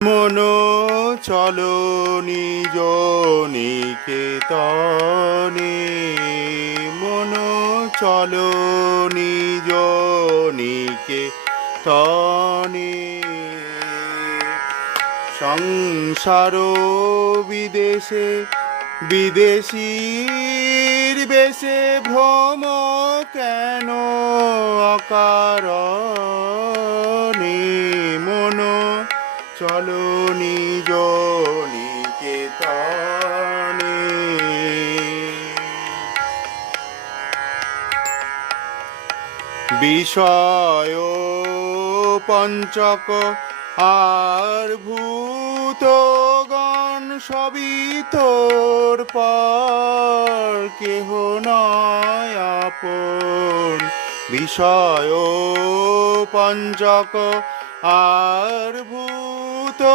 মনো চলো নিজ নিকেতনে, মনো চলো নিজ নিকেতনে। সংসার বিদেশে বিদেশীর বেশে ভ্রম কেন অকারণে, মনো চলো নিজ নিকেতনে। বিষয় পঞ্চক আর ভূতগণ সবই তোর পর, কেহ নয় আপন। বিষয় পঞ্চক আর ভূত